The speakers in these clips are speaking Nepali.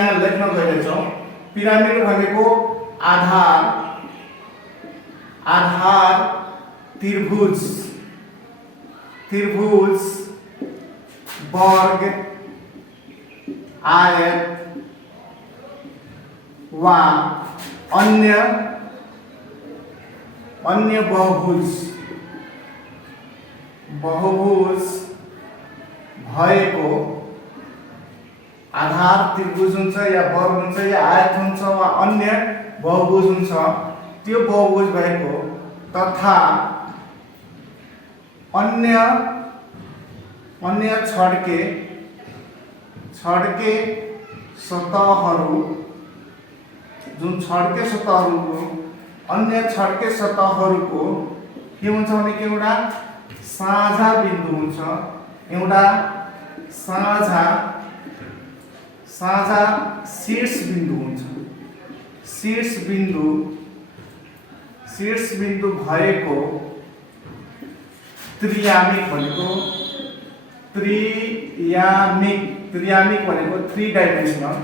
यहाँ लेख्न गइरहेछौँ। पिरामिड भनेको आधार आधार त्रिभुज त्रिभुज वर्ग आयत वा अन्य बहुभुज भएको आधार त्रिभुज हुन्छ या वर्ग हुन्छ या आयत हुन्छ वा अन्य बहुभुज हुन्छ, त्यो बहुभुज भएको तथा अन्य छड्के सतहहरू जुन छड्के सतहहरूको अन्य छड्के सतहहरूको के हुन्छ भने एउटा साझा बिन्दु हुन्छ, एउटा साझा शीर्ष बिन्दु हुन्छ। शीर्ष बिन्दु भएको त्रियामिक भनेको त्रियामिक भनेको 3 डाइमेन्सनल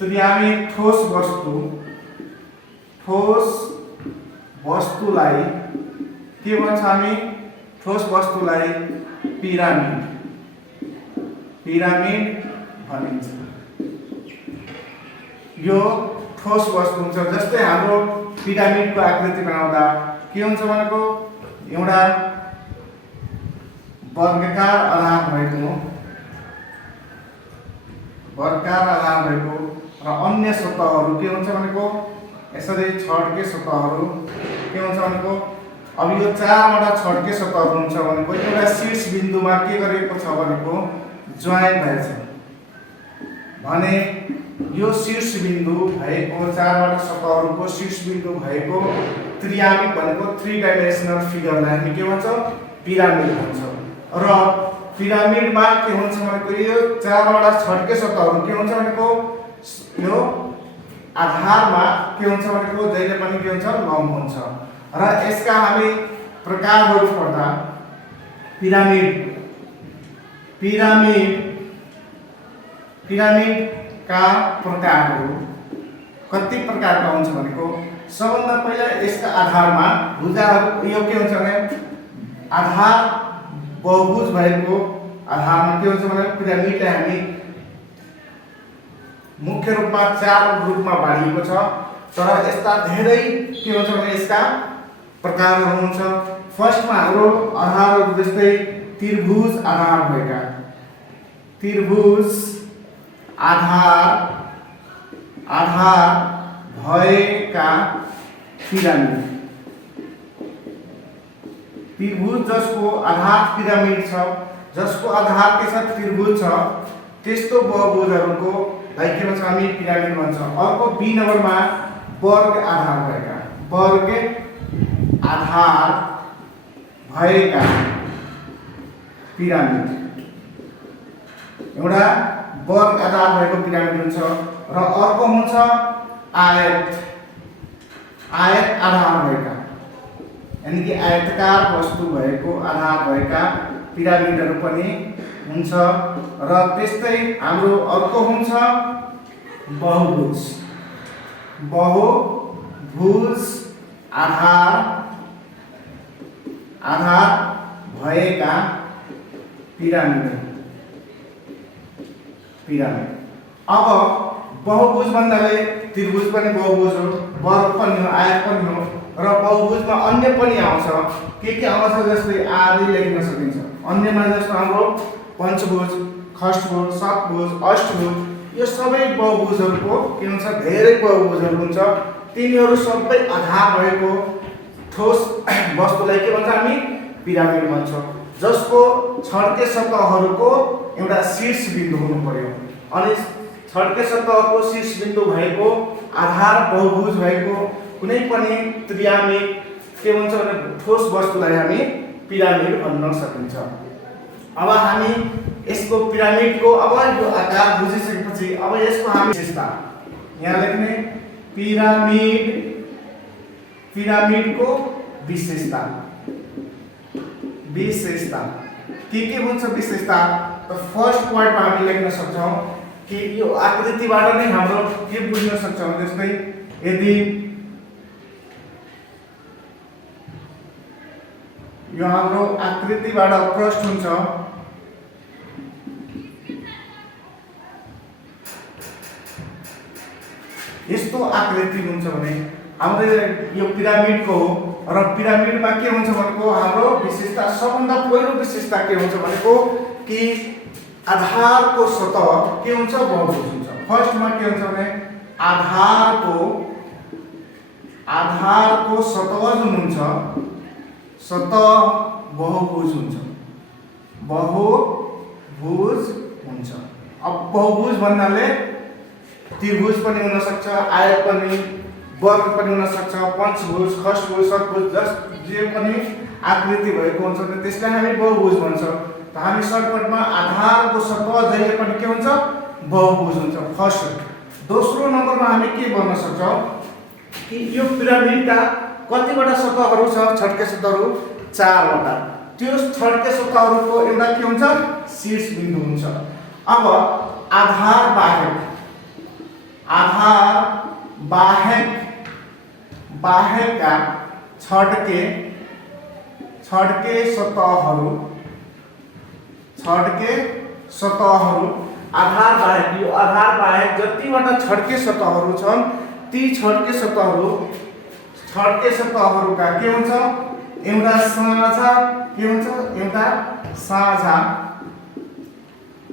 त्रियामिक ठोस वस्तुलाई के भन्छ हामी? ठोस वस्तुलाई पिरामिड भनिन्छ। यो ठोस वस्तु हुन्छ। जस्तै हाम्रो पिरामिडको आकृति बनाउँदा के हुन्छ भनेको एउटा वर्गाकार आधार भएको र अन्य सतहहरू के हुन्छ भनेको यसरी छड्के सतहहरू के हुन्छ भनेको अब यो 4वटा छड्के सतहहरू हुन्छ भनेको एउटा शीर्ष बिन्दुमा के गरेको छ भनेको जोइन भएछ भने यो शीर्ष बिन्दु भएको 4वटा सतहहरूको शीर्ष बिन्दु भएको त्रियामिक भनेको 3 डाइमेन्सनल फिगरलाई हामी के भन्छौँ? पिरामिड भन्छौँ। र पिरामिडमा के हुन्छ भनेको यो 4वटा छड्के सतहहरू के हुन्छ भनेको यो आधारमा के हुन्छ भनेको जहिले पनि के हुन्छ? लम्ब हुन्छ। र यसका हामी प्रकारहरू पढ्दा पिरामिडका प्रकारहरू कति प्रकारका हुन्छ भनेको सबभन्दा पहिला यसका आधारमा भुजाहरू यो के हुन्छ भने आधार बहुभुज भएको आधारमा के हुन्छ भने पिरामिडलाई हामी मुख्य रूपमा 4 ग्रुपमा बाँडिएको छ। तर यस्ता धेरै के हुन्छ भने यसका प्रकारहरू हुन्छ। फर्स्टमा हाम्रो आधारहरू जस्तै त्रिभुज आधार भएका पिरामिड। त्रिभुज जसको आधार पिरामिड छ, जसको आधार के छ? त्रिभुज छ, त्यस्तो बहुभुजहरूको लाई के भन्छ? हामी पिरामिड भन्छौँ। अर्को बी नम्बरमा वर्ग आधार भएका पिरामिड। एउटा वर्ग आधार भएको पिरामिड हुन्छ र अर्को हुन्छ आयत आधार भएका, यानी कि आयताकार वस्तु भएको आधार भएका पिरामिडहरू पनि हुन्छ। र त्यस्तै हाम्रो अर्को हुन्छ बहुभुज आधार भएका पिरामिड। अब बहुभुज भन्नाले त्रिभुज पनि बहुभुज हो, वर्ग पनि हो, आयत पनि हो र बहुभुजमा अन्य पनि आउँछ। के आउँछ? जस्तै आदि लेख्न सकिन्छ। अन्यमा जस्तो हाम्रो पञ्चभुज, खष्टभुज, सतभुज, अष्टभुज, यो सबै बहुभुजहरूको के हुन्छ? धेरै बहुभुजहरू हुन्छ। तिनीहरू सबै आधार भएको ठोस वस्तुलाई के भन्छ? हामी पिरामिड भन्छौँ। जसको छड्के सतहहरूको एउटा शीर्ष बिन्दु हुनु पर्यो। अनि छड्के सतहको शीर्ष बिन्दु भएको आधार बहुभुज भएको कुनै पनि त्रियामिक के भन्छ भने ठोस वस्तुलाई हामी पिरामिड भन्न सकिन्छ। अब हामी यसको पिरामिडको अब यो आकार बुझिसकेपछि अब यसको हामी विशेषता यहाँ लेख्ने पिरामिडको विशेषता के हुन्छ विशेषता? त फर्स्ट पोइन्टमा हामी लेख्न सक्छौं कि यो आकृतिबाट नै हाम्रो के बुझ्न सक्छौँ। जस्तै यदि यो हाम्रो आकृतिबाट प्रश्न हुन्छ, यस्तो आकृति हुन्छ भने हाम्रो यो पिरामिडको हो र पिरामिडमा के हुन्छ भनेको हाम्रो विशेषता, सबभन्दा पहिलो विशेषता के हुन्छ भनेको कि आधारको सतह के हुन्छ, बहुभुज हुन्छ। फर्स्टमा के हुन्छ भने आधारको सतह जुन हुन्छ, सतह बहुभुज हुन्छ, बहुभुज हुन्छ। अब बहुभुज भन्नाले त्रिभुज पनि हुन सक्छ, आयत पनि, वर्ग पनि हुन सक्छ, पञ्चभुज, खष्टभुज, षट्भुज, जे पनि आकृति भएको हुन्छ त्यसलाई हामी बहुभुज भन्छौँ। त हामी सर्टकटमा आधारको सतह जहिले पनि के हुन्छ, बहुभुज हुन्छ, फर्स्ट। दोस्रो नम्बरमा हामी के भन्न सक्छौँ कि यो पिरामिडका कतिवटा सतहहरू छ, छड्के सतहहरू 4 वटा। त्यो छड्के सतहहरूको एउटा के हुन्छ, शीर्ष बिन्दु हुन्छ। अब आधार बाहेकका छड्के सतहहरू आधार बाहेक, यो आधार बाहेक जतिवटा छड्के सतहहरू छन् ती छड्के सतहहरूका के हुन्छ, एउटा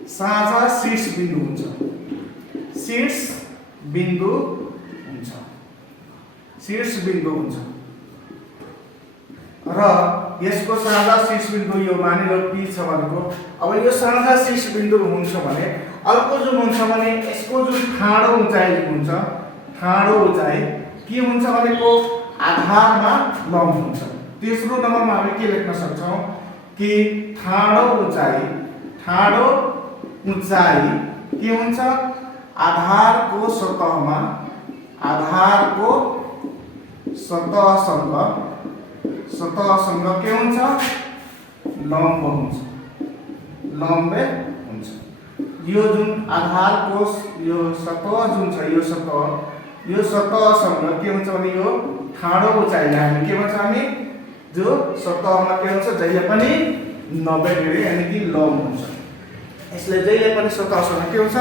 साझा शीर्ष बिन्दु हुन्छ र यसको साझा शीर्ष बिन्दु यो मानिलो P छ भनेको। अब यो साझा शीर्ष बिन्दु हुन्छ भने अर्को जुन हुन्छ भने यसको जुन ठाडो उचाइ हुन्छ, ठाडो उचाइ के हुन्छ भनेको आधारमा लम्ब हुन्छ। तेस्रो नम्बरमा हामी के लेख्न सक्छौँ कि ठाडो उचाइ के हुन्छ, आधारको सतहसँग के हुन्छ, लम्बे हुन्छ। यो जुन आधारको यो सतह जुन छ, यो सतहसँग के हुन्छ भने यो ठाडो उचाइलाई हामी के भन्छ, हामी जो सतहमा के हुन्छ जहिले पनि 90 डिग्री यानी कि लम्ब हुन्छ। यसले जहिले पनि सतहसँग के हुन्छ,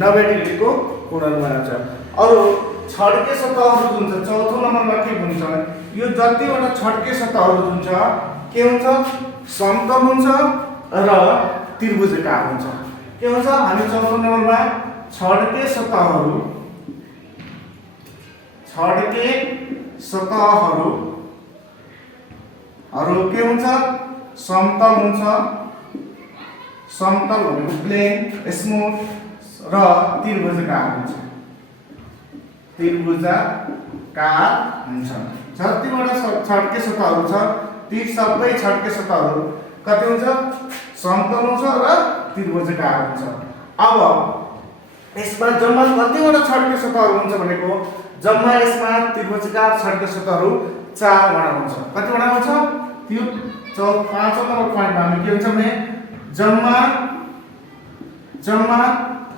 90 डिग्रीको कोण बनाउँछ। अरू छड्के सतहहरू जुन छ, चौथो नम्बरमा के हुन्छ भने यो जतिवटा छड्के सतहहरू जुन छ के हुन्छ, समतल हुन्छ र त्रिभुजाकार हुन्छ। के हुन्छ, हामी चौथो नम्बरमा छड्के सतहहरू के हुन्छ, समतल भनेको प्लेन, स्मुथ र त्रिभुजाकार हुन्छ। जतिवटा छड्के सतहहरू छ ती सबै छड्के सतहहरू कति हुन्छ, समतल हुन्छ र त्रिभुजाकार हुन्छ। अब यसमा जम्मा कतिवटा छड्के सतहहरू हुन्छ भनेको जम्मा यसमा त्रिभुजाकार छड्के सतहहरू 4 वटा हुन्छ। कतिवटा हुन्छ, त्यो 5औं नम्बर पोइन्टमा हामी के हुन्छ भने जम्मा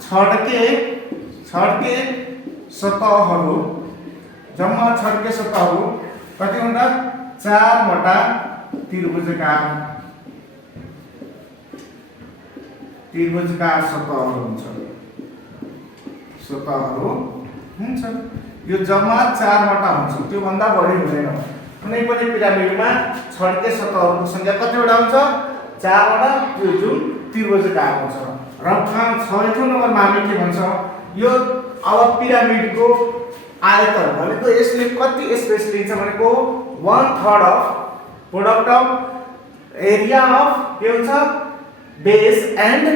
छड्के सतहहरू कतिवटा 4 वटा त्रिभुजाकार सतहहरू हुन्छ। यो जम्मा 4 वटा हुन्छ, त्यो भन्दा बढी हुँदैन। कुनै पनि पिरामिडमा छड्के सतहहरूको संख्या कतिवटा हुन्छ, 4 वटा, त्यो जुन त्रिभुजाकार हुन्छ। र 6औं नम्बरमा हामी के भन्छौँ, यो अब पिरामिडको आयतन भनेको यसले कति स्पेस लिन्छ भनेको 1/3 of product of area of के हुन्छ, बेस एन्ड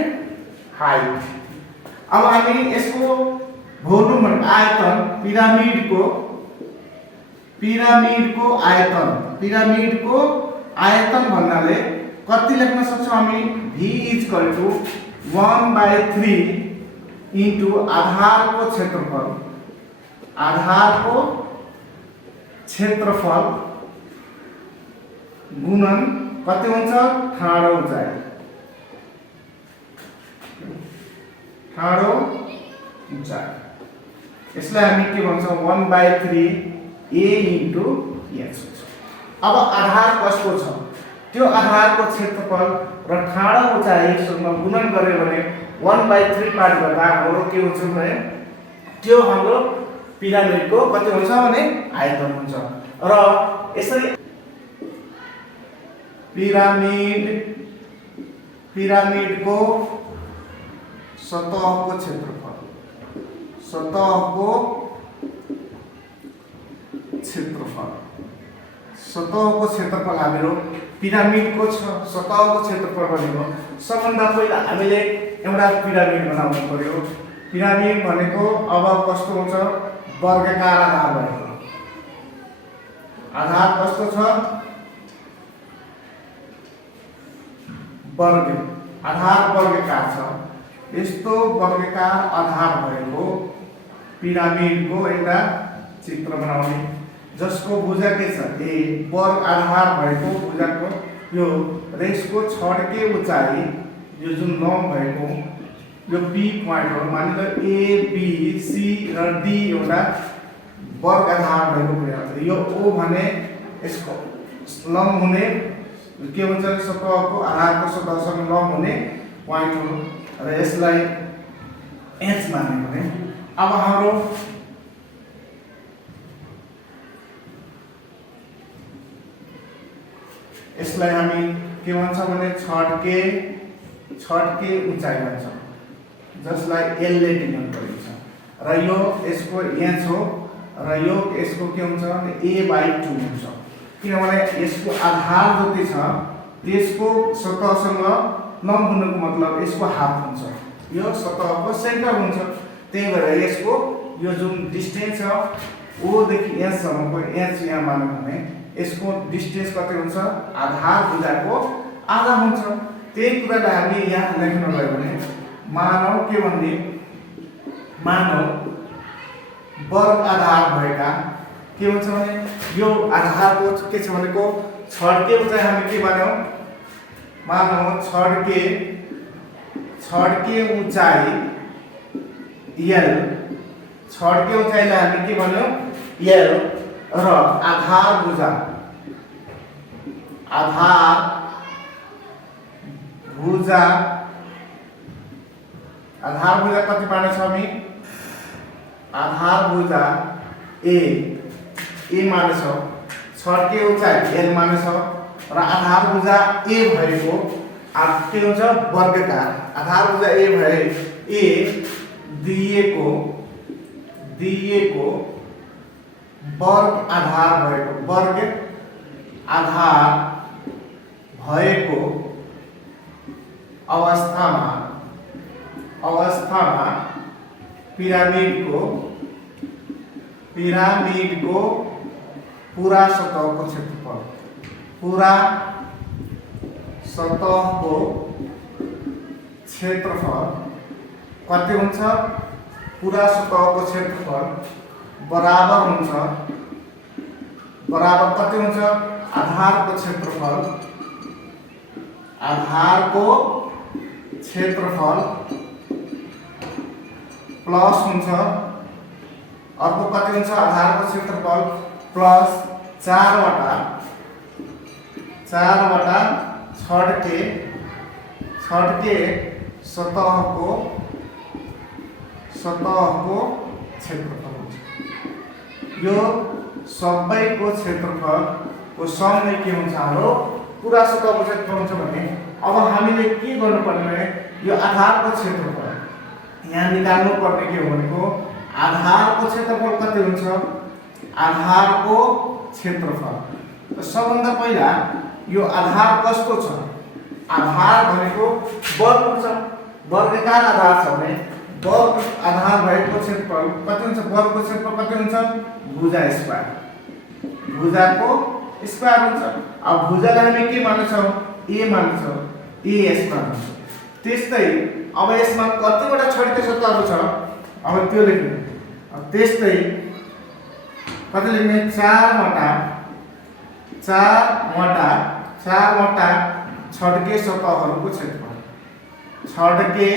हाइट। अब हामी यसको भोल्युम आयतन, पिरामिडको आयतन भन्नाले कति लेख्न सक्छौँ हामी, V = 1/3 इन्टु आधारको क्षेत्रफल गुणन कति हुन्छ, ठाडो उचाइ। यसलाई हामी के भन्छौँ 1/3 a इन्टु h हुन्छ। अब आधार कसको छ त्यो आधारको क्षेत्रफल र ठाडो उचाइसँग गुणन गर्यो भने 1/3 पार्ट गर्दा हाम्रो के हुन्छ भने त्यो हाम्रो पिरामिडको कति हुन्छ भने आयतन हुन्छ। र यसरी पिरामिडको सतहको क्षेत्रफल हाम्रो पिरामिडको सतहको क्षेत्रफल भनेको सबभन्दा पहिला हामीले एउटा पिरामिड बनाउनु पर्यो। पिरामिड भनेको अब कस्तो हुन्छ वर्गाकार आधार भएको। आधार कस्तो छ आधार वर्गाकार छ। यस्तो वर्गाकार आधार भएको पिरामिडको एउटा चित्र बनाउने जसको भुजा के छ ए वर्ग आधार भएको भुजाको यो रेसको छड्के उचाइ यो जुन लम्ब भएको यो बी पोइन्ट हो। मानिलो ए बी सी र डी एउटा वर्ग आधार भएको कुरा हो। यो ओ भने यसको लम्ब हुने के हुन्छ सतहको आधारको सतहसँग लम्ब हुने पोइन्ट हो र यसलाई एच मान्यो भने अब हाम्रो यसलाई हामी के भन्छौँ भने छड्के उचाइ भन्छौँ जसलाई एल ले डिनोट गरिन्छ र यो यसको एच हो र यो यसको के हुन्छ भने a/2 हुन्छ। किनभने यसको आधार जति छ त्यसको सतहसँग लम्ब हुनुको मतलब यसको हाफ हुन्छ। यो सतहको सेन्टर हुन्छ। त्यही भएर यसको यो जुन डिस्टेन्स छ ओ देखि एच सम्मको एच यहाँ मान्यो भने यसको डिस्टेन्स कति हुन्छ आधार भुजाको आधा हुन्छ। त्यही कुरालाई हामी यहाँ लेख्न गयो भने मानव के भन्ने मानव वर्ग आधार भएका के हुन्छ भने यो आधारको के छ भनेको छड्के उचाइ हामी के मान्यौँ मानव छड्के उचाइ एल छड्के उचाइलाई हामी के भन्यौँ एल र आधार भुजा कति पार्नेछ हामी आधार भुजा ए मानेछ छड्के उचाइ एल मानेछ र आधार भुजा ए भएको के हुन्छ वर्गाकार आधार भुजा ए भए ए दिएको वर्ग आधार भएको अवस्थामा पिरामिडको पूरा सतहको क्षेत्रफल कति हुन्छ पूरा सतहको क्षेत्रफल बराबर कति हुन्छ आधारको क्षेत्रफल प्लस हुन्छ अर्को कति हुन्छ आधारको क्षेत्रफल प्लस 4 वटा छड्के सतहको क्षेत्रफल हुन्छ। यो सबैको क्षेत्रफलको सम नै के हुन्छ हाम्रो पूरा सतहको क्षेत्रफल हुन्छ भने अब हामीले के गर्नुपर्ने भने यो आधारको क्षेत्रफल यहाँ निकाल्नु पर्ने के हो भनेको आधारको क्षेत्रफल कति हुन्छ आधारको क्षेत्रफल। सबभन्दा पहिला यो आधार कस्तो छ आधार भनेको वर्ग हुन्छ वर्गाकार आधार छ भने वर्ग आधार भएको क्षेत्रफल कति हुन्छ वर्गको क्षेत्रफल कति हुन्छ भुजा स्क्वायर भुजाको स्क्वायर हुन्छ। अब भुजालाई हामी के मान्छौँ ए मान्छौँ ए स्क्वायर हुन्छ। त्यस्तै अब यसमा कतिवटा छड्के सतहहरू छ अब त्यो लेख्ने त्यस्तै कति लेख्ने 4 वटा छड्के सतहहरूको क्षेत्रफल छड्के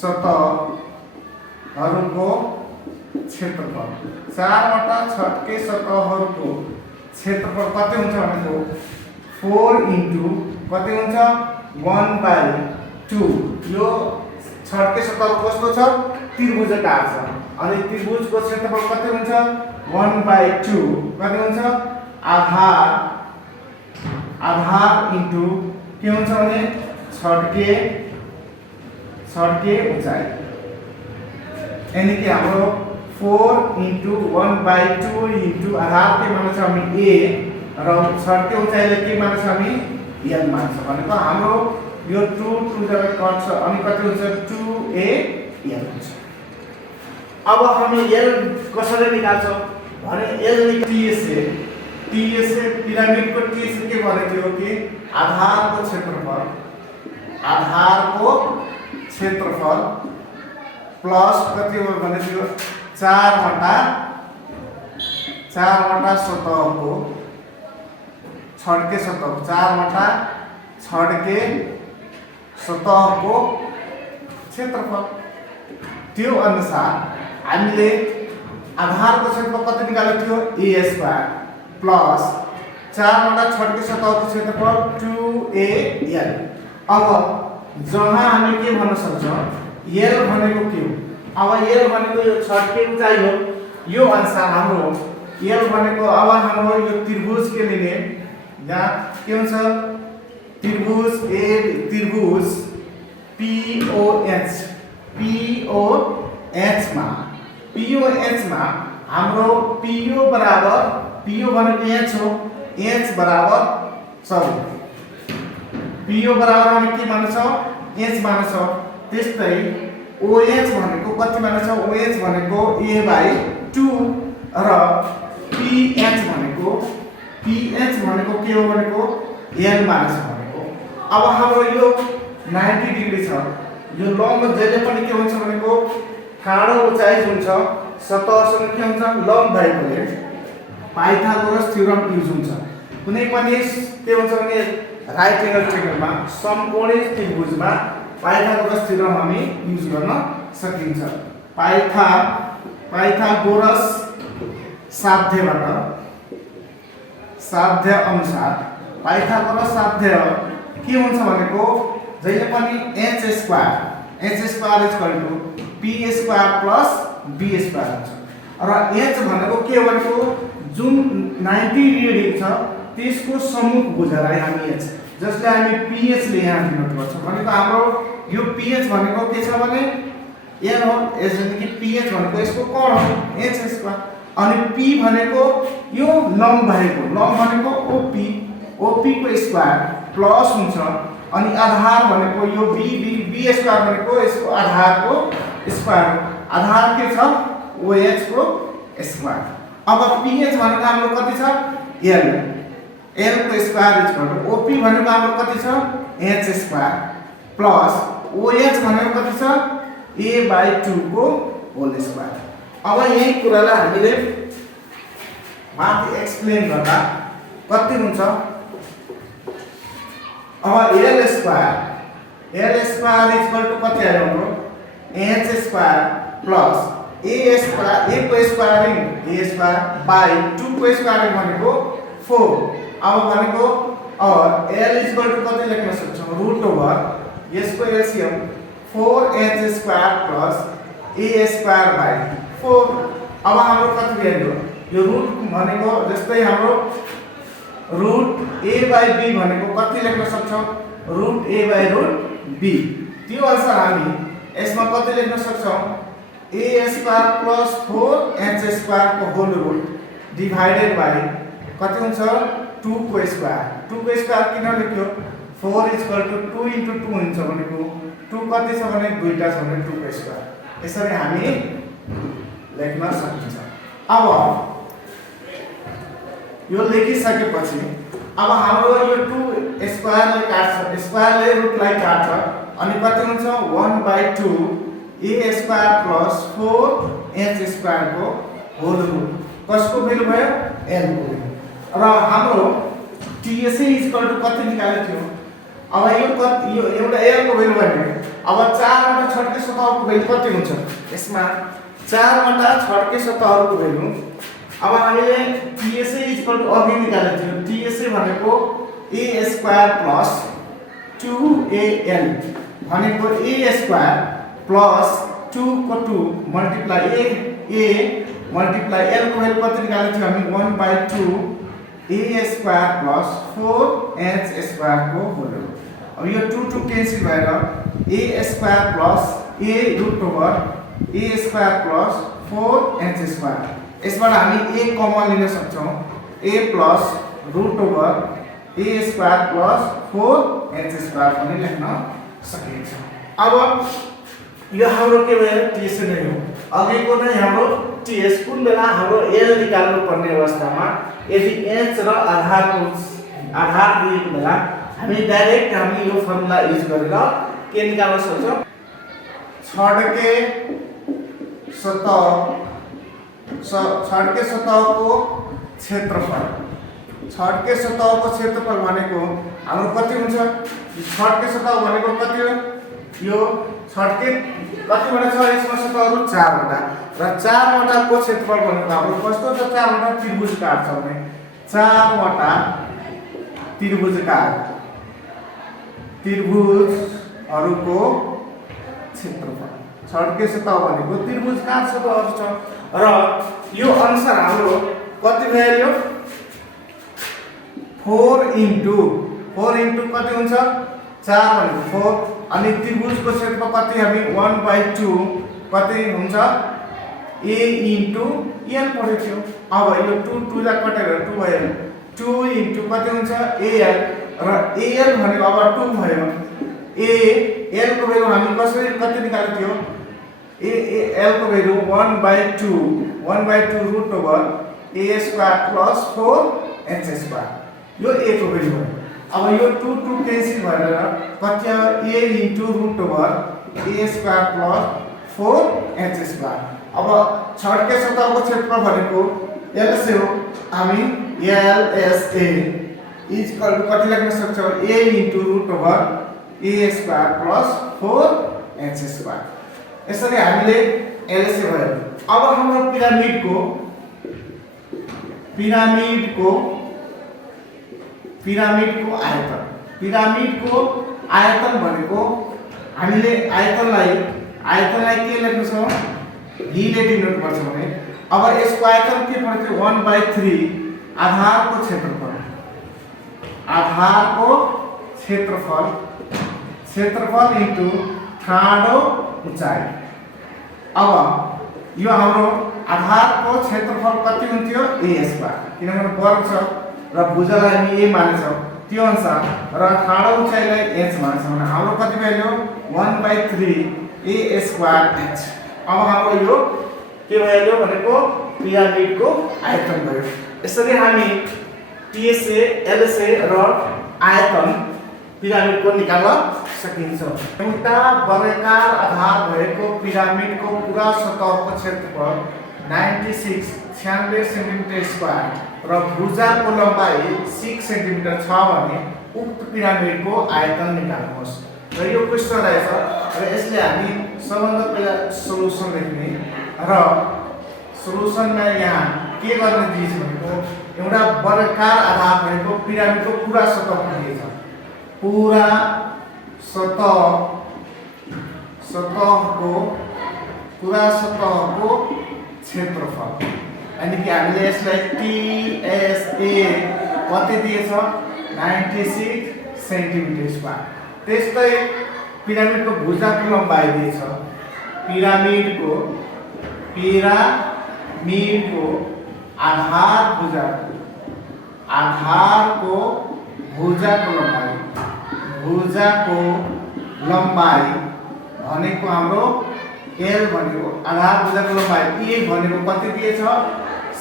सतहको हरूको क्षेत्रफल, चारवटा छटके सतहहरूको क्षेत्रफल कति हुन्छ भनेको 4 इन्टु कति हुन्छ 1/2। यो छटके सतह कस्तो छ त्रिभुजाकार छ अनि त्रिभुजको क्षेत्रफल कति हुन्छ 1/2 कति हुन्छ आधार इन्टु के हुन्छ भने छटके उचाइ, यानी कि हाम्रो 4 इन्टु 1/2 इन्टु आधार के मान्छ हामी a र छटके उचाइले के मान्छ हामी l मान्छ भनेको हाम्रो यो 2 जब कट्छ अनि कति हुन्छ 2a l हुन्छ। अब हामी l कसरी निकाल्छौं भने l TSA पिरामिडको TSA के भनेको थियो कि आधारको क्षेत्रफल प्लस कति हो भने त्यो चारवटा सतहको छड्के सतह, चारवटा छड्के सतहको क्षेत्रफल। त्यो अनुसार हामीले आधारको क्षेत्रफल कति निकालेको थियो a² प्लस चारवटा छड्के सतहको क्षेत्रफल 2al। अब जहाँ हामी के भन्न सक्छौं l भनेको के हो, अब l भनेको यो छड्के उचाइ हो, यो अनुसार हाम्रो l भनेको अब हाम्रो यो त्रिभुज के लिने जहाँ के हुन्छ त्रिभुज POH मा हाम्रो PO भनेको h हो, h बराबर PO बराबर हामी के मान्छौं h मान्छौं। त्यस्तै OH भनेको कति मान्छौं OH भनेको a/2 र PH भनेको के हो भनेको l मान्छौं भनेको। अब हाम्रो यो 90 डिग्री छ, यो लम्ब जहिले पनि के हुन्छ भनेको ठाडो उचाइ जुन छ सतहसँग के हुन्छ लम्ब भएकोले पाइथागोरस थ्योरम युज हुन्छ। कुनै पनि के हुन्छ भने राइट एंगल ट्रायंगलमा समकोणीय त्रिभुजमा पाइथागोरस थ्योरम हामी युज गर्न सकिन्छ। पाइथागोरस साध्य अनुसार पाइथागोरस साध्य के हुन्छ भनेको जहिले पनि h² p² प्लस b² हुन्छ र h भनेको के भनेको जुन 90 डिग्री छ त्यसको सम्मुख भुजालाई हामी h जसले हामी ph ले यहाँ डिनोट गर्छौं भनेको हाम्रो यो ph भनेको के छ भने l हो, यसले कि ph भनेको यसको कोण हो h² अनि p भनेको यो लम्ब भनेको OP को स्क्वायर प्लस हुन्छ अनि आधार भनेको यो b² भनेको यसको आधारको स्क्वायर, आधार के छ OH को स्क्वायर। अब pH भनेको हाम्रो कति छ l को स्क्वायर इक्वल OP भनेको हाम्रो कति छ h² प्लस OH भनेको कति छ a/2 को होल स्क्वायर। अब यही कुरालाई हामीले माथि एक्सप्लेन गर्दा कति हुन्छ अब l² इक्वल टु कति आयो हाम्रो h² प्लस a को स्क्वायरिङ a²/2 को स्क्वायरिङ भनेको 4। अब भनेको l इक्वल टु कति लेख्न सक्छौं √ओभर यसको एलसीएम 4h² प्लस a²/4। अब हाम्रो कति भ्यालु यो रुट भनेको जस्तै हाम्रो √a/b भनेको कति लेख्न सक्छौं √a/√b। त्यो अनुसार हामी यसमा कति लेख्न सक्छौं a² प्लस 4h² को होल रुट डिवाइडेड बाइ कति हुन्छ 2 को स्क्वायर। 2 को स्क्वायर किन लेख्यो 4 2 * 2 हुन्छ भनेको 2 कति छ भने दुईटा छ भने 2 को स्क्वायर। यसरी हामी लेख्न सकिन्छ। अब यो लेखिसकेपछि अब हाम्रो यो 2 स्क्वायरले काट्छ, स्क्वायरले रुटलाई काट्छ अनि कति हुन्छ 1/2 a² प्लस 4h² को होल रुट कसको भ्यालु भयो l को। र हाम्रो TSA इक्वल टु कति निकालेको थियो अब यो एउटा एल को भ्यालु भने अब 4 वटा छड्के सतहको भ्यालु कति हुन्छ यसमा 4 वटा छड्के सतहको भ्यालु अब हामीले TSA अघि निकालेको थियो TSA भनेको a स्क्वायर प्लस 2al भनेको a स्क्वायर प्लस 2 को 2 मल्टिप्लाई a मल्टिप्लाई l को भ्यालु कति निकालेको थियो हामी 1/2 a square plus 4h square को भ्यालु अब यो 2 क्यान्सल भएर a square plus a root over a square plus 4h square यसबाट हामी a कमन लिन सक्छौं a plus root over a square plus 4h square पनि लेख्न सकिन्छ। अब यो हाम्रो के भयो TS नै हो अघिको नै हाम्रो TS कुन बेला हाम्रो l निकाल्नु पर्ने अवस्थामा यदि h र आधार दिएको बेला हामी डाइरेक्ट हामी यो फर्मुला युज गरेर के निकाल्न सक्छौं छड्के सतहको क्षेत्रफल छड्के सतहको क्षेत्रफल भनेको हाम्रो कति हुन्छ छड्के सतह भनेको कति हो यो छड्के कतिवटा छ यसमा सतहहरु 4 वटा र 4 वटाको क्षेत्रफल भनेको हाम्रो कस्तो छ 4 वटा त्रिभुजकार छ भने 4 वटा त्रिभुजहरुको क्षेत्रफल छड्के सतह भनेको त्रिभुजकार सतहहरु छ र यो अनुसार हाम्रो कति भ्यालु 4 इन्टु कति हुन्छ 4 भनेको 4 अनि त्रिभुजको क्षेत्रफल कति हामी 1/2 कति हुन्छ a इन्टु l पढेको थियो अब यो 2 लाई कटेर 2 भयो 2 इन्टु कति हुन्छ al र al भनेको अब 2 भयो a l को भ्यालु हामी कसरी कति निकालेको थियो l को value 1/2 root over a square plus 4h square यो a को भ्यालु हो अब यो 2 क्यान्सल भएर कति a into root over a square plus 4h square अब छड्के सतहको क्षेत्रफल भनेको LSA हो हामी LSA इक्वल कति लेख्न सक्छौं a into root over a square plus 4h square यसरी हामीले LSA भयो। अब हाम्रो पिरामिडको आयतन भनेको हामीले आयतनलाई के लेख्नु छ ढीले डिनोट गर्छ भने अब यसको आयतन के पर्थ्यो 1/3 आधारको क्षेत्रफल इन्टु ठाडो उचाइ अब यो हाम्रो आधारको क्षेत्रफल कति हुन्थ्यो a स्क्वायर किनभने वर्ग छ र भुजालाई हामी a मानेछौं त्यो अनुसार र ठाडो उचाइलाई h मानेछौं भने हाम्रो कति भ्यालु 1/3 a स्क्वायर h अब हाम्रो यो के भ्यालु भनेको पिरामिडको आयतन भयो। यसरी हामी TSA LSA र आयतन पिरामिडको निकाल्न सकिन्छ। एउटा वर्गाकार आधार भएको पिरामिडको पूरा सतहको क्षेत्रफल 96 सेन्टिमिटर स्क्वायर र भुजाको लम्बाई 6 सेन्टिमिटर छ भने उक्त पिरामिडको आयतन निकाल्नुहोस् र यो क्वेशन रहेछ र यसले हामी सबभन्दा पहिला सोलुसन लेख्ने र सोलुसनमा यहाँ के गर्न दिइछ भनेको एउटा वर्गाकार आधार भएको पिरामिडको पूरा सतह दिइछ पूरा सतहको क्षेत्रफल यानी कि हामीले यसलाई TSA कति दिएछ 96 सेन्टिमिटर स्क्वायर। त्यस्तै पिरामिडको भुजाको लम्बाइ दिएछ पिरामिडको आधारको भुजाको लम्बाइ भनेको हाम्रो l भनेको आधार भुजाको लम्बाइ a भनेको कति दिएछ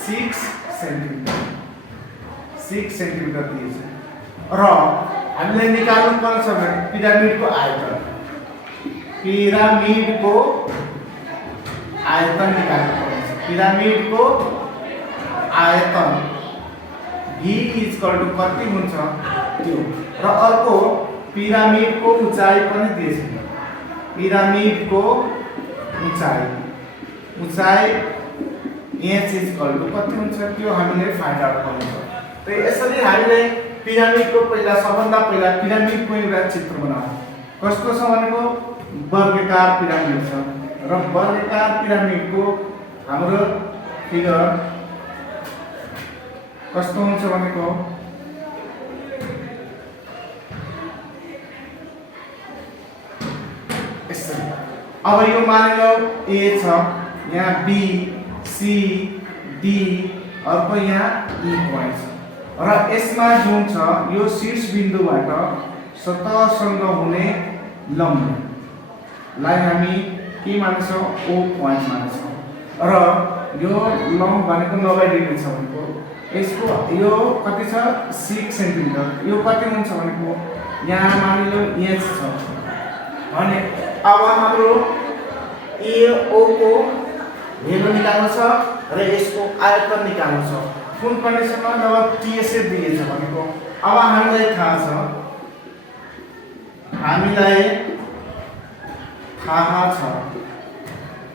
6 सेन्टिमिटर दिएछ र हामीले निकाल्नु पर्छ भने पिरामिडको आयतन निकाल्नु पर्छ। पिरामिडको आयतन v कति हुन्छ त्यो र अर्को पिरामिडको उचाइ पनि दिएछ। पिरामिडको उचाइ h कति हुन्छ त्यो हामीले फाइन्ड आउट गर्नुपर्छ। त यसरी हामीले पिरामिडको सबभन्दा पहिला पिरामिडको एउटा चित्र बनाऊ। कस्तो छ भनेको वर्गाकार पिरामिड छ र वर्गाकार पिरामिडको हाम्रो फिगर कस्तो हुन्छ भनेको यसरी। अब यो मानिलो A छ, यहाँ B, C, D, अर्को यहाँ E पोइन्ट छ र यसमा जुन छ यो शीर्ष बिन्दुबाट सतहसँग हुने लम्बलाई हामी के मान्छौँ O पोइन्ट मान्छौँ र यो लम्ब भनेको 90 डिग्री छ भनेको यसको यो कति छ 6 सेन्टिमिटर। यो कति हुन्छ भनेको यहाँ मानिलो h छ भने अब हाम्रो AO को भेल्यु निकाल्नु छ र यसको आयतन निकाल्नु छ। कुन कन्डिसनमा जब TSA दिएछ भनेको अब हामीलाई थाहा छ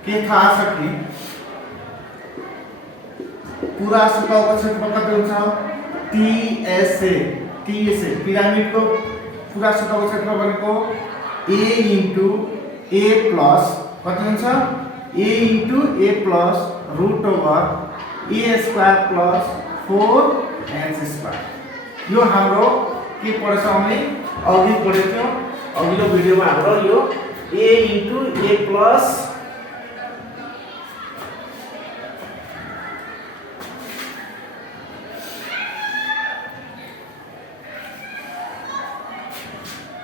के थाहा छ कि पूरा सतहको क्षेत्रफल कति हुन्छ TSA पिरामिडको पूरा सतहको क्षेत्रफल भनेको A into A plus कति हुन्छ A into A plus root over A square plus 4h square। यो हाम्रो के पढेछ हामीले अघि पढेको थियो अघिल्लो भिडियोमा हाम्रो यो A into A plus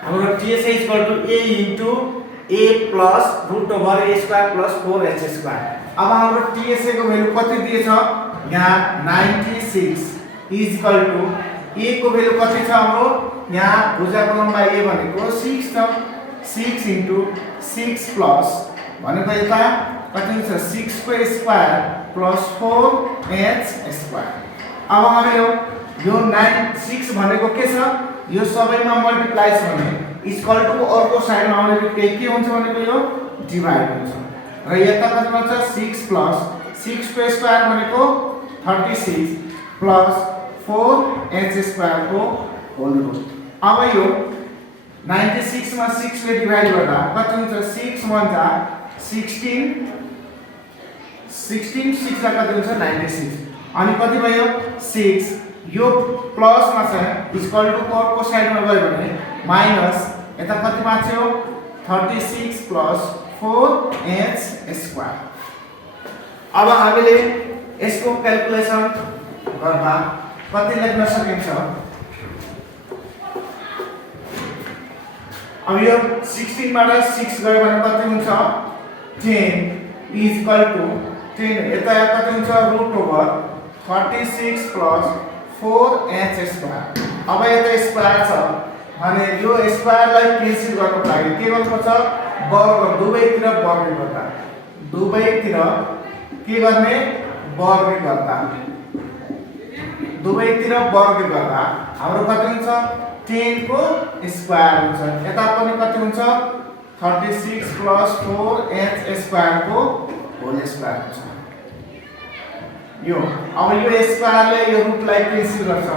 हाम्रो TSA equal to A into A plus root over A square plus 4h square। अब हाम्रो TSA को भ्यालु कति दिएछ यहाँ 96 is equal to A को भ्यालु कति छ हाम्रो यहाँ भुजाको लम्बाइ A भनेको 6 छ 6 into 6 plus भनेको यता कति हुन्छ 6 को स्क्वायर plus 4h स्क्वायर। अब हामी यो 96 भनेको के छ यो सबैमा मल्टिप्लाई छ भने इक्वल टु को अर्को साइडमा आउने बित्तिकै के हुन्छ भनेको यो डिभाइड हुन्छ र यता कति हुन्छ 6 प्लस 6 को स्क्वायर भनेको 36 प्लस 4h स्क्वायर को होल रुट। अब यो 96 मा 6 ले डिभाइड गर्दा कति हुन्छ 6 1 जा 16 6 जा कति हुन्छ 96 अनि कति भयो 6 यो प्लस मा छ इक्वल टु को अर्को साइडमा गयो भने माइनस यता कति मान्छे हो 36 प्लस 4h स्क्वायर। अब हामीले यसको क्याल्कुलेसन गर्दा कति लेख्न सकिन्छ अब यो 16 बाट 6 गयो भने कति हुन्छ 10 इज इक्वल टु 10 यता कति हुन्छ root over 36 plus 4h square. अब यता स्क्वायर छ भने यो स्क्वायरलाई क्यान्सल गर्नको लागि के गर्नुपर्छ वर्ग दुवैतिर वर्ग गर्दा दुवैतिर के गर्ने वर्ग गर्दा हाम्रो कति हुन्छ 10 को स्क्वायर हुन्छ यता पनि कति हुन्छ 36 प्लस 4h स्क्वायर को होल स्क्वायर हुन्छ। यो अब यो स्क्वायरले यो रुटलाई क्यान्सल गर्छ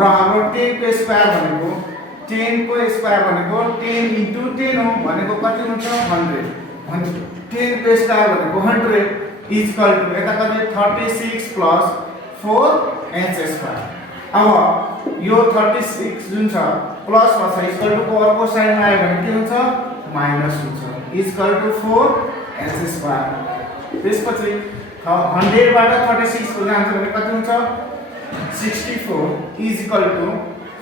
र हाम्रो 10 को स्क्वायर भनेको 10 को स्क्वायर भनेको 10 into 10 हो भनेको कति हुन्छ 100 10 को स्क्वायर भनेको 100 इज इक्वल टु यता कति 36 प्लस 4h स्क्वायर। अब यो 36 जुन छ प्लस मा छ इक्वल टु को अर्को साइडमा आयो भने के हुन्छ माइनस हुन्छ is equal to 4h square. त्यसपछि 100 बाट 36 को जान्छ भने कति हुन्छ 64 is equal to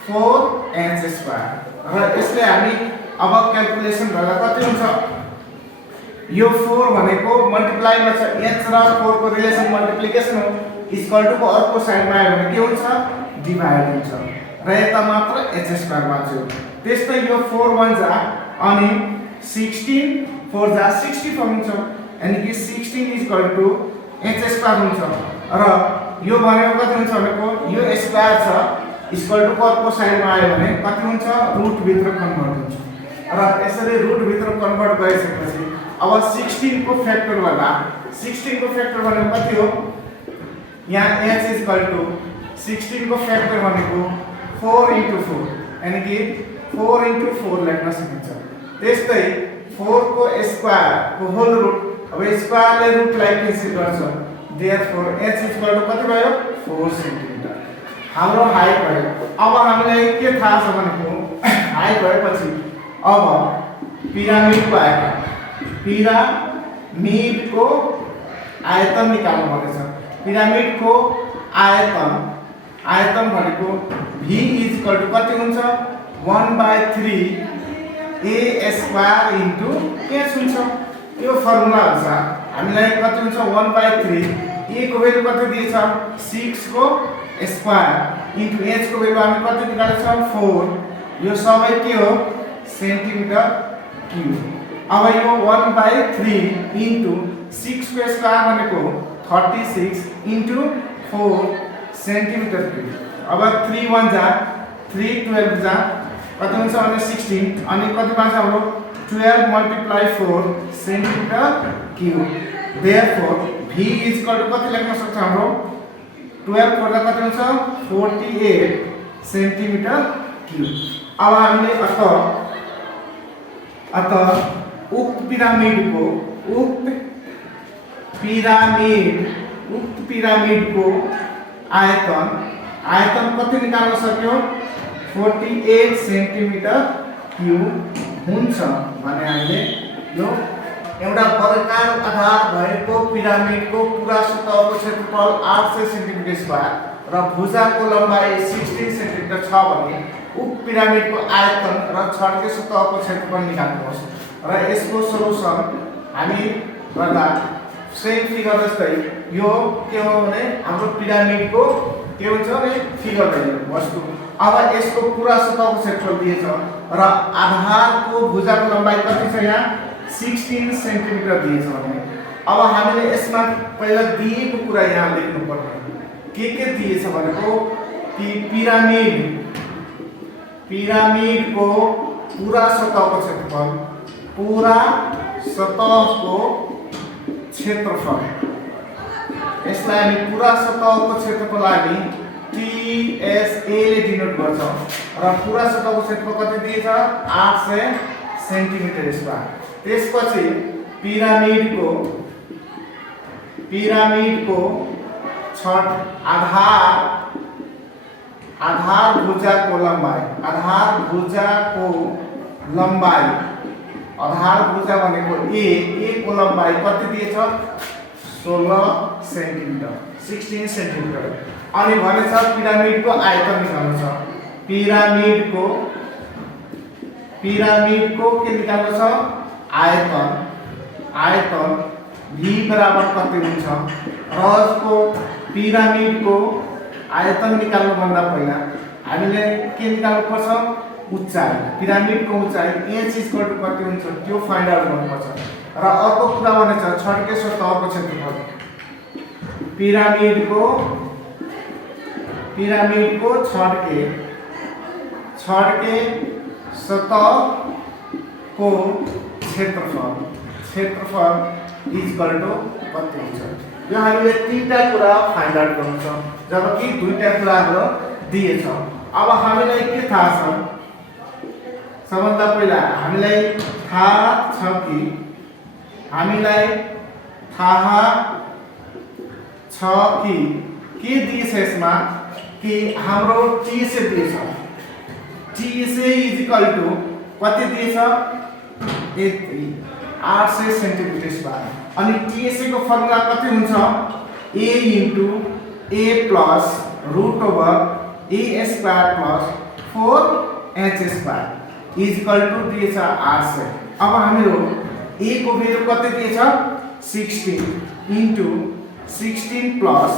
4h square र यसले हामी अब क्याल्कुलेसन गर्दा कति हुन्छ यो 4 भनेको मल्टिप्लाई मा छ h र 4 को रिलेसन मल्टिप्लिकेसन हो इक्वल टु को अर्को साइडमा आयो भने के हुन्छ डिभाइड हुन्छ र यता मात्र h स्क्वायर मान्छ। त्यस्तै यो 4 1 जा अनि 16 4 जा 64 हुन्छ यानी कि 16 is equal to h square हुन्छ र यो भनेको कति हुन्छ भनेको यो स्क्वायर छ इक्वल टु अर्को साइडमा आयो भने कति हुन्छ रुट भित्र कन्भर्ट हुन्छ र यसरी रुट भित्र कन्भर्ट गरिसकेपछि अब 16 को फ्याक्टर गर्दा 16 को फ्याक्टर भनेको कति हो यहाँ h इक्वल टु 16 को फ्याक्टर भनेको 4 into 4 यानी कि 4 into 4 लेख्न सकिन्छ त्यस्तै 4 को स्क्वायर को होल रुट अब स्क्वायरले रुटलाई क्यान्सल गर्छ देयरफोर h इक्वल टु कति भयो 4 सेन्टिमिटर हाम्रो हाइट भयो अब हामीलाई के थाहा छ भनेको हाइट भएपछि अब पिरामिडको आयतन पिरामिडको आयतन निकाल्नु पर्छ पिरामिडको आयतन भनेको v इक्वल टु कति हुन्छ 1/3 a स्क्वायर इन्टु h हुन्छ यो फर्मुला अनुसार हामीलाई कति हुन्छ 1/3 a को भ्यालु कति दिएछ 6 को स्क्वायर इन्टु h को भ्यालु हामी कति निकालेछौँ 4 यो सबै के हो सेन्टिमिटर क्युब अब यो 1/3 इन्टु 6 को स्क्वायर भनेको 36 इन्टु 4 सेन्टिमिटर क्युब अब 3 1 जा 3 12 जा कति हुन्छ भने 16 अनि कति पाउँछ हाम्रो 12 × 4 centimetre cube therefore v equal to कति लेख्न सक्छ हाम्रो 12 पर्दा कति हुन्छ 48 सेन्टिमिटर क्युब अब हामीले अत उक्त पिरामिडको आयतन कति निकाल्न सक्यो 48 सेन्टिमिटर क्युब हुन्छ भने हामीले यो एउटा वर्गाकार आधार भएको पिरामिडको पुरा सतहको क्षेत्रफल 800 सेन्टिमिटर स्क्वायर र भुजाको लम्बाइ 16 सेन्टिमिटर छ भने उक्त पिरामिडको आयतन र छड्के सतहको क्षेत्रफल निकाल्नुहोस् र यसको सल्युसन हामी गर्दा सेम फिगर जस्तै यो के हो भने हाम्रो पिरामिडको के हुन्छ भने फिगर भयो वस्तु अब यसको पुरा सतहको क्षेत्रफल दिएछ र आधारको भुजाको लम्बाइ कति छ यहाँ 16 सेन्टिमिटर दिएछ भने अब हामीले यसमा पहिला दिएको कुरा यहाँ लेख्नु पर्छ के दिएछ भनेको कि पिरामिडको पुरा सतहको क्षेत्रफल यसलाई हामी पुरा सतहको क्षेत्रफल हामी TSA ले डिनोट गर्छौं र पुरा सतहको क्षेत्रफल कति दिएछ 800 सेन्टिमिटर स्क्वायर त्यसपछि पिरामिडको छठ आधार भुजाको भनेको a को लम्बाइ कति दिएछ 16 सेन्टिमिटर 16 सेन्टिमिटर अनि भनेछ पिरामिडको आयतन निकाल्नु छ पिरामिडको के निकाल्नु छ आयतन v बराबर कति हुन्छ र यसको पिरामिडको आयतन निकाल्नु भन्दा पहिला हामीले के निकाल्नु पर्छ उचाइ पिरामिडको उचाइ h इक्वल टु कति हुन्छ त्यो फाइन्ड आउट गर्नुपर्छ र अर्को कुरा भनेछ छड्के सतहको क्षेत्रफल पिरामिडको छड्के सतहको क्षेत्रफल इक्वल टु कति हुन्छ यो हामीले तीनटा कुरा फाइन्ड आउट गर्नु छ जबकि दुईटा कुराहरु दिएछ अब हामीलाई के थाहा छ सबभन्दा पहिला हामीलाई थाहा छ कि के दिएछ यसमा कि हाम्रो TSA दिएछ TSA इक्वल टु कति दिएछ 800 सेन्टिमिटर स्क्वायर अनि TSA को फर्मुला कति हुन्छ a into a plus root over a square plus 4h square equal to दिएछ 800 अब हाम्रो a को भ्यालु कति दिएछ 16 इन्टु 16 प्लस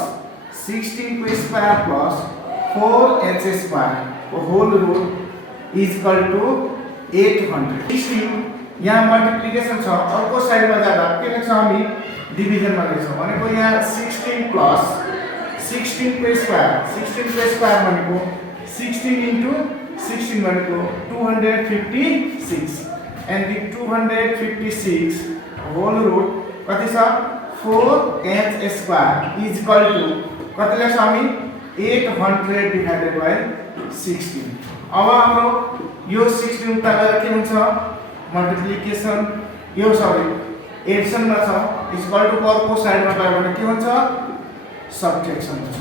16 को स्क्वायर प्लस 4h स्क्वायर को होल रूट इक्वल टु 800 16 यहाँ मल्टिप्लिकेसन छ अर्को साइडमा जाँदा के लेख्छौं हामी डिभिजनमा लेख्छौं भनेको यहाँ 16 प्लस 16 को स्क्वायर भनेको 16 into 16 भनेको 256 and the 256 whole root कति छ 4h square is equal to कति लेख्छ हामी 800 divided by 16। अब हाम्रो यो 16 उता गएर के हुन्छ मल्टिप्लिकेसन यो सरी एडिसन मा छ इज इक्वल टु अर्को साइडमा गयो भने के हुन्छ सबट्र्याक्सन हुन्छ।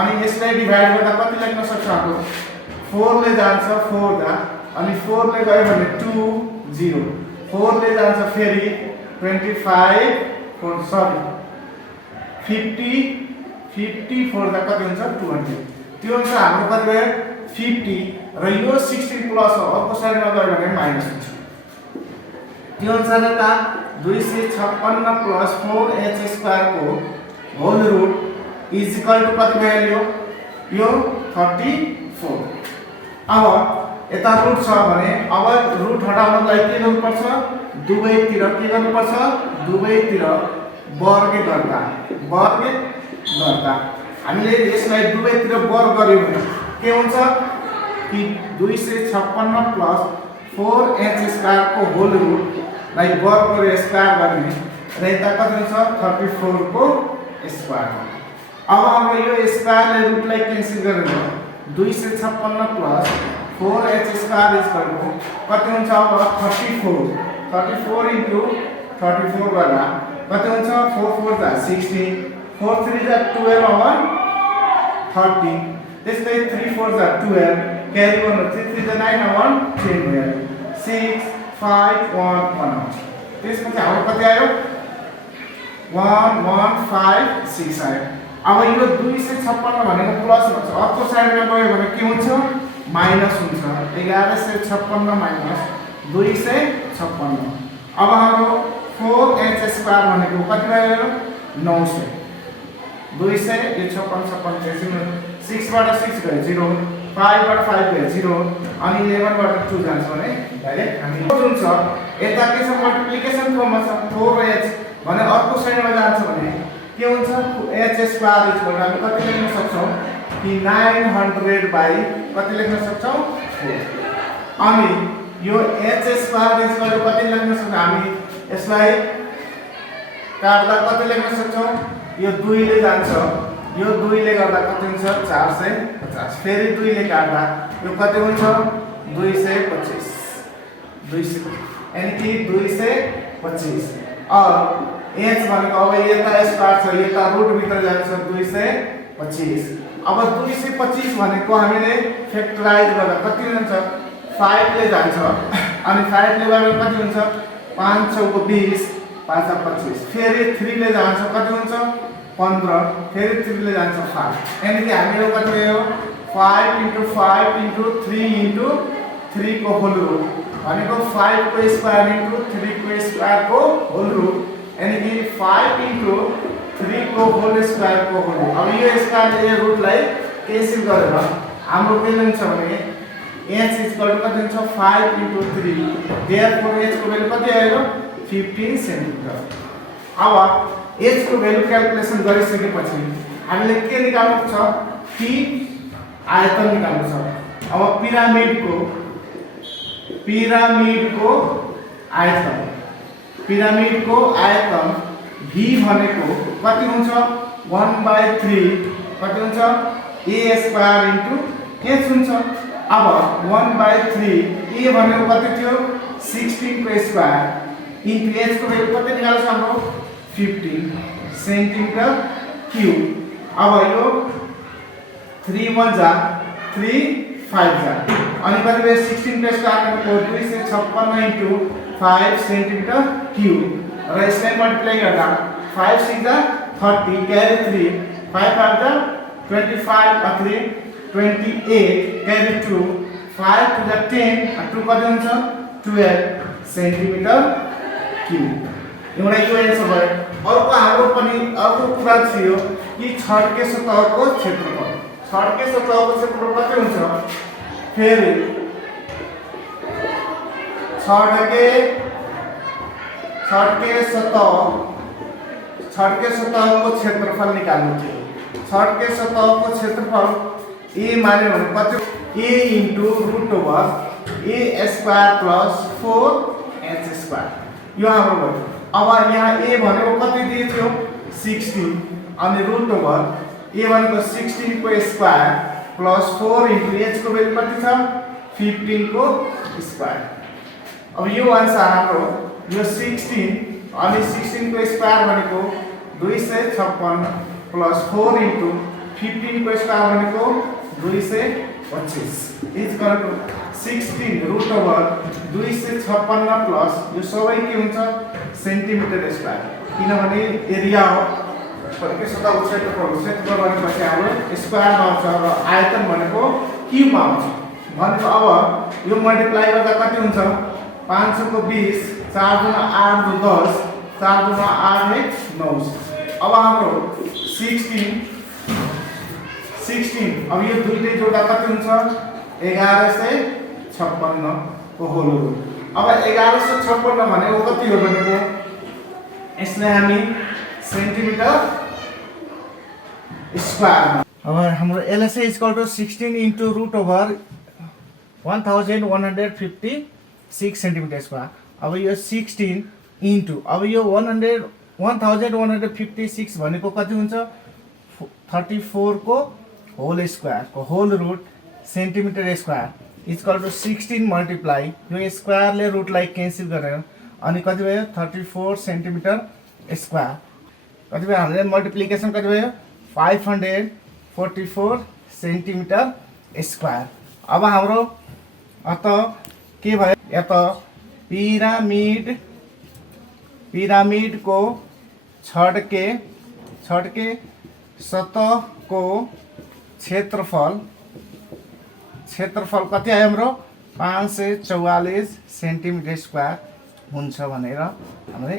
अनि यसलाई डिभाइड गर्दा कति लेख्न सक्छ हाम्रो 4 ले जान्छ 4 दा अनि 4 ले गयो भने 2 0 4 ले जान्छ फेरि 25 सरी 54 दा कति हुन्छ 200 त्यो हुन्छ हाम्रो कति भयो 50 र यो 16 प्लस हो अर्को साइडमा गयो भने माइनस हुन्छ। त्यो अनुसार त 256 प्लस 4h स्क्वायर को whole root is equal to कति भयो यो 34। अब यता रुट छ भने अब रुट हटाउनलाई के गर्नुपर्छ दुवैतिर के गर्नुपर्छ दुवैतिर वर्ग गर्दा हामीले यसलाई दुवैतिर वर्ग गर्यौं भने के हुन्छ कि 256 प्लस 4h स्क्वायर को होल रूट लाई वर्ग गरेर स्क्वायर गर्ने र यता कति हुन्छ 34 को स्क्वायर। अब हाम्रो यो स्क्वायरले रुटलाई क्यान्सल गरेर 256 plus 4h square is equal to कति हुन्छ अब 34 इन्टु 34 गर्दा कति हुन्छ 4 4 जा 16 4 3 जा 12 अब 13 त्यसै 3 4 जा 12 क्यारी गर्नु 3 3 जा 9 अब 10 भयो 6 5 1 1 त्यसपछि हाम्रो कति आयो 1156 आयो। अब यो 256 भनेको प्लस हुन्छ अर्को साइडमा गयो भने के हुन्छ माइनस हुन्छ 1156 माइनस 256। अब हाम्रो 4h स्क्वायर भनेको कति भयो 900 200 यो 56 6 बाट 6 गयो 0 5 बाट 5 गयो 0 अनि 11 बाट 2 जान्छ भने डाइरेक्ट हामी जुन छ यता के छ मल्टिप्लिकेसन फर्ममा छ 4h भने अर्को साइडमा जान्छ भने के हुन्छ h स्क्वायर इज इक्वल हामी कति लेख्न सक्छौं कि 900 बाइ कति लेख्न सक्छौं 4। अनि यो h स्क्वायर इज इक्वल कति लेख्न सक्छौं हामी यसलाई काट्दा कति लेख्न सक्छौं यो 2 ले जान्छ यो 2 ले गर्दा कति हुन्छ 450 फेरि 2 ले काट्दा यो कति हुन्छ 225 यानी कि 225 और h भनेको अब यता स्क्वायर छ यता रुट भित्र जान्छ 225। अब 225 भनेको हामीले फ्याक्टराइज गर्दा कति हुन्छ 5 ले जान्छ अनि 5 ले गर्दा कति हुन्छ 5 6 को 20 5 25 फेरि 3 ले जान्छ कति हुन्छ 15 फेरि 3 ले जान्छ 5 यानी कि हामीले कति भयो 5 * 5 * 3 * 3 को होल रूट भनेको 5 को स्क्वायर * 3 को स्क्वायर को होल रूट यानी कि 5 * 3 को होल स्क्वायर को होल रूट। अब यो स्क्वायर यो रूट लाई क्यान्सल गरेर हाम्रो के हुन्छ भने h कति हुन्छ 5 * 3 देयरफोर h को भ्यालु कति आयो 15 सेन्टिमिटर। अब h को भ्यालु क्याल्कुलेसन गरिसकेपछि हामीले के निकाल्नु छ कि आयतन निकाल्नु छ। अब पिरामिड को आयतन v भनेको कति हुन्छ 1/3 कति हुन्छ a स्क्वायर इन्टु h हुन्छ। अब 1/3 a भनेको कति थियो 16 को स्क्वायर इन्टु h को भ्यालु कति निकाल्छ हाम्रो 15 सेन्टिमिटर क्यूब। अब यो 3 1 जा 3 5 जा अनि कति भयो 16 को स्क्वायर को 256 इन्टु 5 सेन्टिमिटर क्यूब र यसलाई मल्टिप्लाई गर्दा 5 6 जा 30 क्यारी 3 5 5 जा 25 और 3 28 क्यारी 2 5 to the 10 और 2 कति हुन्छ 12 सेन्टिमिटर क्यूब। एउटा यो एन्सर भयो। अर्को हाम्रो पनि अर्को कुरा थियो कि छड्के सतहको क्षेत्रफल कति हुन्छ फेरि छड्के सतहको क्षेत्रफल निकाल्नु थियो। छड्के सतहको क्षेत्रफल ए माने भने कति a into root over a square plus 4h square यो हाम्रो भयो। अब यहाँ ए भनेको कति दिएको थियो 16 अनि रुट ओभर ए भनेको 16 को स्क्वायर प्लस 4 इन्टु h को भेल्यु कति छ 15 को स्क्वायर। अब यो आन्सर हाम्रो यो 16 अनि 16 को स्क्वायर भनेको 256 प्लस 4 इन्टु 15 को स्क्वायर भनेको 225 is equal to 16 root over 256 plus यो सबै के हुन्छ सेन्टिमिटर स्क्वायर किनभने एरिया हो के सदा क्षेत्रफल भनेपछि हाम्रो स्क्वायरमा आउँछ र आयतन भनेको क्युबमा आउँछ भनेको अब यो मल्टिप्लाई गर्दा कति हुन्छ 500 को 20 4 गुणा 8 को 10 4 गुणा 8 है 9। अब हाम्रो 16 अब यो दुईटै जोड्दा कति हुन्छ 1156 को होल रुट। अब 1156 भनेको कति हो भनेको यसलाई हामी सेन्टिमिटर स्क्वायर अब हाम्रो LSA equal to 16 into root over 1156 centimetre square. अब यो 16 इन्टु अब यो 1156 भनेको कति हुन्छ 34 को होल स्क्वायर को whole root centimetre square equal to 16 multiply यो स्क्वायरले रुटलाई क्यान्सल गरेर अनि कति भयो 34 सेन्टिमिटर स्क्वायर कति भयो हामीले मल्टिप्लिकेसन कति भयो 544 सेन्टिमिटर स्क्वायर। अब हाम्रो अत के भयो यता पिरामिड को छड़ के सतह को क्षेत्रफल कति आयो हाम्रो 544 सेन्टिमिटर स्क्वायर हुन्छ भनेर हामीले